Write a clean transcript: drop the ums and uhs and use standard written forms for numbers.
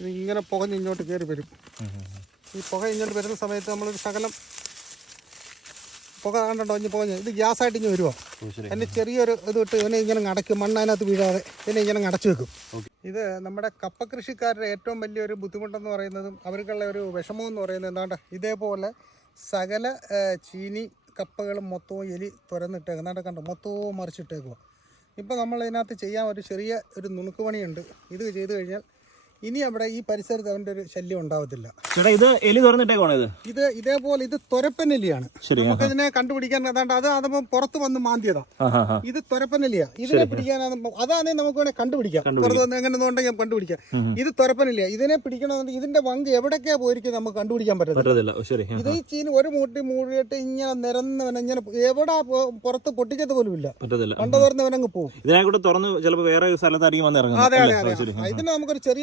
ഇതിങ്ങനെ പുകഞ്ഞ് ഇങ്ങോട്ട് കയറി വരും. ഈ പുക ഇങ്ങോട്ട് വരുന്ന സമയത്ത് നമ്മളൊരു ശകലം പുക കണ്ടോ ഇഞ്ഞ് പുകഞ്ഞ് ഇത് ഗ്യാസായിട്ട് ഇഞ്ഞ് വരുമോ. അതിന് ചെറിയൊരു ഇത് ഇട്ട് ഇതിനെ ഇങ്ങനെ അടയ്ക്കും, മണ്ണ് അതിനകത്ത് വീഴാതെ ഇതിനെ ഇങ്ങനെ അടച്ചു വെക്കും. ഇത് നമ്മുടെ കപ്പ കൃഷിക്കാരുടെ ഏറ്റവും വലിയൊരു ബുദ്ധിമുട്ടെന്ന് പറയുന്നതും അവർക്കുള്ള ഒരു വിഷമം എന്ന് പറയുന്നത് എന്താണ്ട് ഇതേപോലെ സകല ചീനി കപ്പകളും മൊത്തവും എലി തുരന്നിട്ടേക്കും. എന്നാണ്ട് കണ്ടോ മൊത്തവും മറിച്ചിട്ടേക്കുക. ഇപ്പോൾ നമ്മൾ ഇതിനകത്ത് ചെയ്യാൻ ഒരു ചെറിയ ഒരു നുണുക്ക് പണിയുണ്ട്. ഇത് ചെയ്ത് കഴിഞ്ഞാൽ ഇനി അവിടെ ഈ പരിസരത്ത് അവൻ്റെ ഒരു ശല്യം ഉണ്ടാവത്തില്ല. ചേട്ടാ ഇത് എലി തുറന്നിട്ടേക്കാണ് ഇത് ഇതേപോലെ ഇത് തുരപ്പനെലിയാണ്. നമുക്ക് ഇതിനെ കണ്ടുപിടിക്കാൻ അതാണ്ട് അതപ്പം പുറത്ത് വന്ന് മാന്തിയതാ. ഇത് തുരപ്പനെലിയാ. ഇതിനെ പിടിക്കാനാണ് അതാണെങ്കിൽ നമുക്ക് വേണേൽ കണ്ടുപിടിക്കാം. പുറത്ത് വന്ന് എങ്ങനെ ഉണ്ടെങ്കിൽ കണ്ടുപിടിക്കാം. ഇത് തുരപ്പനെലിയാ. ഇതിനെ പിടിക്കണമെന്നുണ്ടെങ്കിൽ ഇതിന്റെ വങ്ക് എവിടേക്കാ പോയിരിക്കും നമുക്ക് കണ്ടുപിടിക്കാൻ പറ്റത്തില്ല. ഇത് ഈ ചീനി ഒരു മൂടിയിട്ട് ഇങ്ങനെ നിരന്നവൻ ഇങ്ങനെ എവിടെ പുറത്ത് പൊട്ടിക്കത്ത് പോലും ഇല്ല. കണ്ടു തുറന്നവനങ്ങ് പോകും. ഇതിനെ കൂടെ തുറന്ന് ചിലപ്പോൾ വേറെ സ്ഥലത്തായിരിക്കും വന്ന് ഇറങ്ങുന്നത്. അതെ അതെ അതെ. ഇതിന് നമുക്കൊരു ചെറിയ